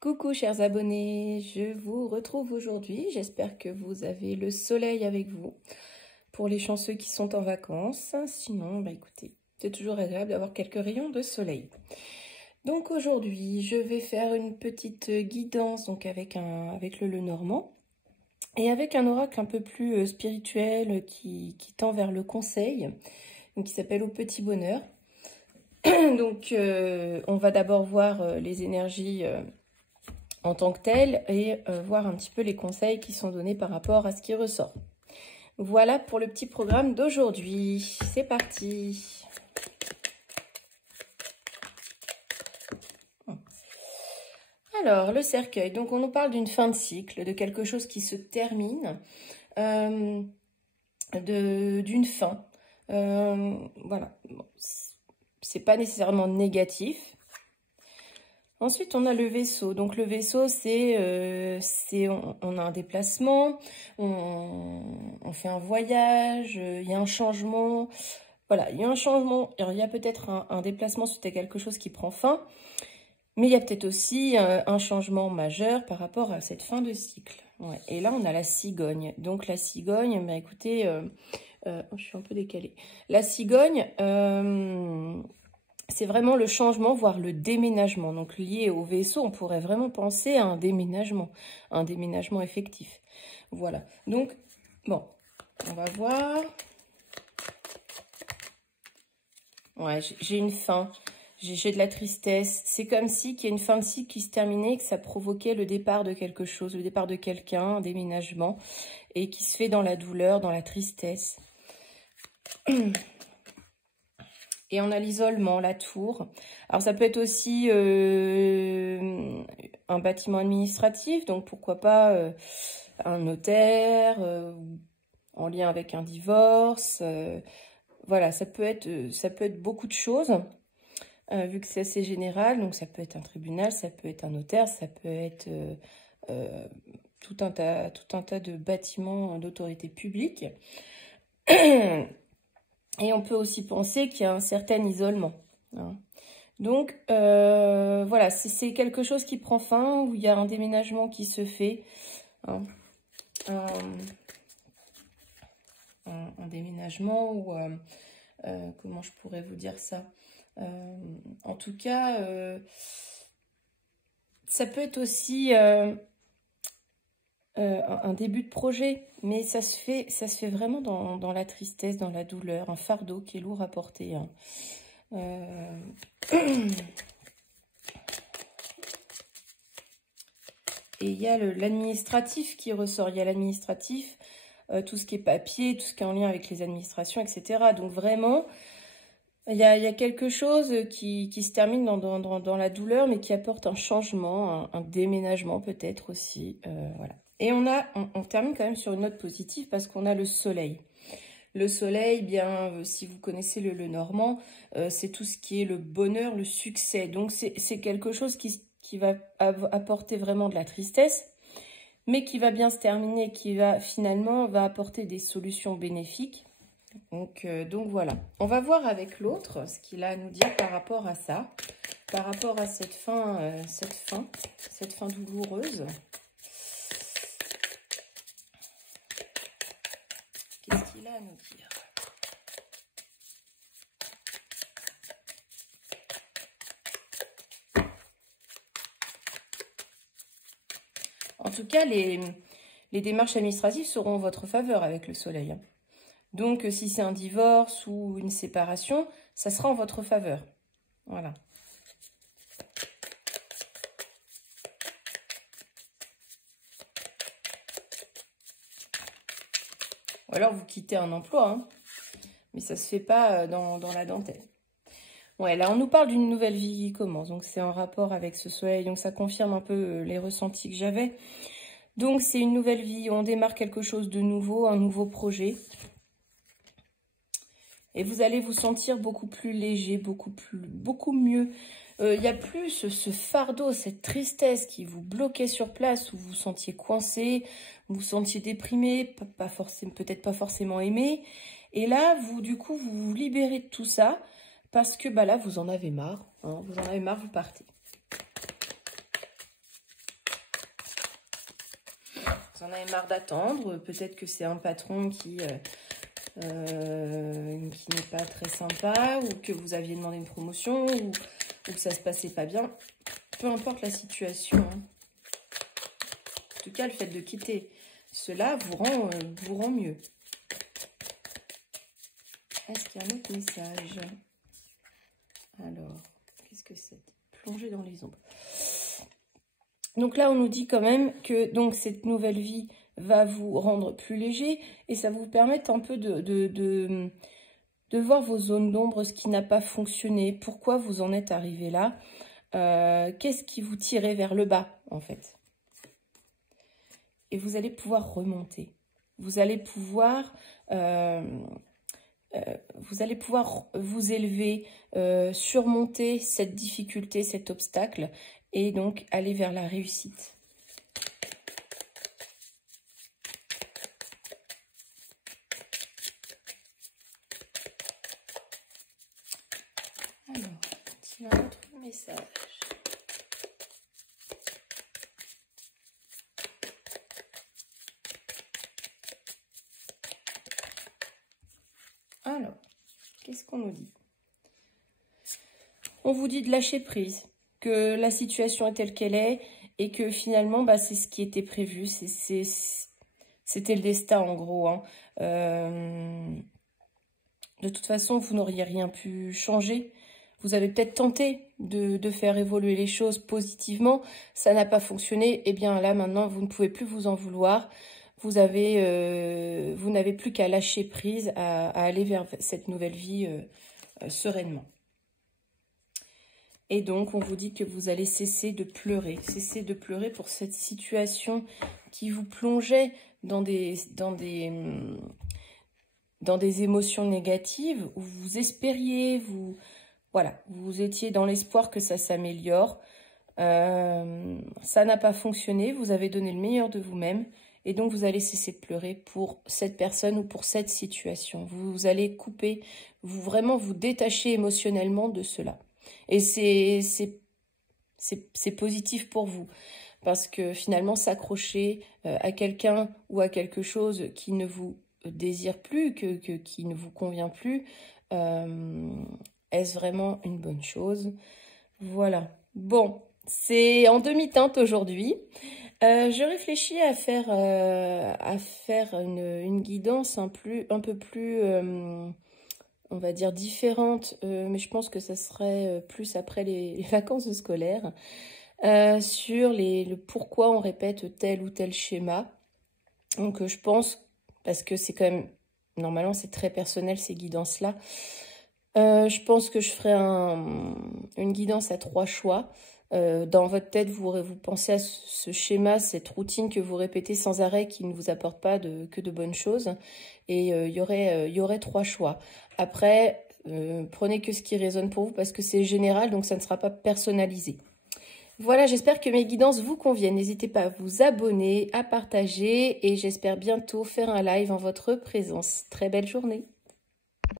Coucou chers abonnés, je vous retrouve aujourd'hui. J'espère que vous avez le soleil avec vous pour les chanceux qui sont en vacances. Sinon, écoutez, c'est toujours agréable d'avoir quelques rayons de soleil. Donc aujourd'hui, je vais faire une petite guidance donc avec le Lenormand et avec un oracle un peu plus spirituel qui tend vers le conseil, donc qui s'appelle Au Petit Bonheur. Donc on va d'abord voir les énergies en tant que telles et voir un petit peu les conseils qui sont donnés par rapport à ce qui ressort. Voilà pour le petit programme d'aujourd'hui. C'est parti. Alors, le cercueil. Donc, on nous parle d'une fin de cycle, de quelque chose qui se termine, d'une fin. Voilà. Bon, c'est pas nécessairement négatif. Ensuite, on a le vaisseau. Donc, le vaisseau, on a un déplacement, on fait un voyage, il y a un changement. Voilà, il y a un changement. Alors, il y a peut-être un déplacement, c'était quelque chose qui prend fin. Mais il y a peut-être aussi un changement majeur par rapport à cette fin de cycle. Ouais. Et là, on a la cigogne. Donc, la cigogne, écoutez, je suis un peu décalée. La cigogne, c'est vraiment le changement, voire le déménagement. Donc, lié au vaisseau, on pourrait vraiment penser à un déménagement effectif. Voilà. Donc, bon, on va voir. Ouais, j'ai une fin. J'ai de la tristesse. C'est comme si qu'il y a une fin de cycle qui se terminait, que ça provoquait le départ de quelque chose, le départ de quelqu'un, un déménagement, et qui se fait dans la douleur, dans la tristesse. Et on a l'isolement, la tour. Alors ça peut être aussi un bâtiment administratif, donc pourquoi pas un notaire, en lien avec un divorce. Voilà, ça peut être beaucoup de choses. Vu que c'est assez général, donc ça peut être un tribunal, ça peut être un notaire, ça peut être tout un tas de bâtiments d'autorité publique. Et on peut aussi penser qu'il y a un certain isolement. Hein. Donc, voilà, c'est quelque chose qui prend fin, où il y a un déménagement qui se fait. Hein. Un déménagement, ou comment je pourrais vous dire ça ? En tout cas, ça peut être aussi un début de projet, mais ça se fait vraiment dans la tristesse, dans la douleur, un fardeau qui est lourd à porter. Hein. Et il y a l'administratif qui ressort. Il y a l'administratif, tout ce qui est papier, tout ce qui est en lien avec les administrations, etc. Donc vraiment, il y a quelque chose qui se termine dans la douleur, mais qui apporte un changement, un déménagement peut-être aussi. Voilà. Et on termine quand même sur une note positive parce qu'on a le soleil. Le soleil, bien, si vous connaissez le Lenormand, c'est tout ce qui est le bonheur, le succès. Donc c'est quelque chose qui va apporter vraiment de la tristesse, mais qui va bien se terminer, qui va finalement apporter des solutions bénéfiques. Donc voilà. On va voir avec l'autre ce qu'il a à nous dire par rapport à ça, par rapport à cette fin douloureuse. Qu'est-ce qu'il a à nous dire? En tout cas, les démarches administratives seront en votre faveur avec le soleil. Donc, si c'est un divorce ou une séparation, ça sera en votre faveur. Voilà. Ou alors, vous quittez un emploi, hein, mais ça ne se fait pas dans la dentelle. Ouais, là, on nous parle d'une nouvelle vie qui commence. Donc, c'est en rapport avec ce soleil. Donc, ça confirme un peu les ressentis que j'avais. Donc, c'est une nouvelle vie. On démarre quelque chose de nouveau, un nouveau projet. Et vous allez vous sentir beaucoup plus léger, beaucoup mieux. Il n'y a plus ce fardeau, cette tristesse qui vous bloquait sur place, où vous vous sentiez coincé, vous vous sentiez déprimé, peut-être pas forcément aimé. Et là, du coup, vous vous libérez de tout ça, parce que là, vous en avez marre. Hein, vous en avez marre, vous partez. Vous en avez marre d'attendre. Peut-être que c'est un patron qui n'est pas très sympa, ou que vous aviez demandé une promotion, ou que ça se passait pas bien. Peu importe la situation. Hein. En tout cas, le fait de quitter cela vous rend mieux. Est-ce qu'il y a un autre message? Alors, qu'est-ce que c'est? Plonger dans les ombres. Donc là, on nous dit quand même que donc cette nouvelle vie va vous rendre plus léger et ça vous permet un peu de voir vos zones d'ombre, ce qui n'a pas fonctionné, pourquoi vous en êtes arrivé là, qu'est-ce qui vous tirait vers le bas en fait. Et vous allez pouvoir remonter. Vous allez pouvoir vous élever, surmonter cette difficulté, cet obstacle, et donc aller vers la réussite. Alors, il y a un autre message. Alors, qu'est-ce qu'on nous dit? On vous dit de lâcher prise, que la situation est telle qu'elle est et que finalement, bah, c'est ce qui était prévu. C'était le destin en gros. Hein. De toute façon, vous n'auriez rien pu changer. Vous avez peut-être tenté de faire évoluer les choses positivement. Ça n'a pas fonctionné. Et bien là, maintenant, vous ne pouvez plus vous en vouloir. Vous n'avez plus qu'à lâcher prise, à aller vers cette nouvelle vie sereinement. Et donc, on vous dit que vous allez cesser de pleurer. Cesser de pleurer pour cette situation qui vous plongeait dans des émotions négatives, où vous espériez, vous étiez dans l'espoir que ça s'améliore. Ça n'a pas fonctionné, vous avez donné le meilleur de vous-même. Et donc, vous allez cesser de pleurer pour cette personne ou pour cette situation. Vous allez couper, vraiment vous détacher émotionnellement de cela. Et c'est positif pour vous. Parce que finalement, s'accrocher à quelqu'un ou à quelque chose qui ne vous désire plus, qui ne vous convient plus, est-ce vraiment une bonne chose? Voilà. Bon, c'est en demi-teinte aujourd'hui. Je réfléchis à faire une guidance un peu plus, on va dire, différente, mais je pense que ça serait plus après les vacances scolaires, sur le pourquoi on répète tel ou tel schéma. Donc je pense, parce que c'est quand même, normalement c'est très personnel ces guidances-là, je pense que je ferai une guidance à 3 choix. Dans votre tête, vous pensez à ce schéma, cette routine que vous répétez sans arrêt qui ne vous apporte pas que de bonnes choses. Et il y aurait 3 choix. Après, prenez que ce qui résonne pour vous parce que c'est général, donc ça ne sera pas personnalisé. Voilà, j'espère que mes guidances vous conviennent. N'hésitez pas à vous abonner, à partager et j'espère bientôt faire un live en votre présence. Très belle journée.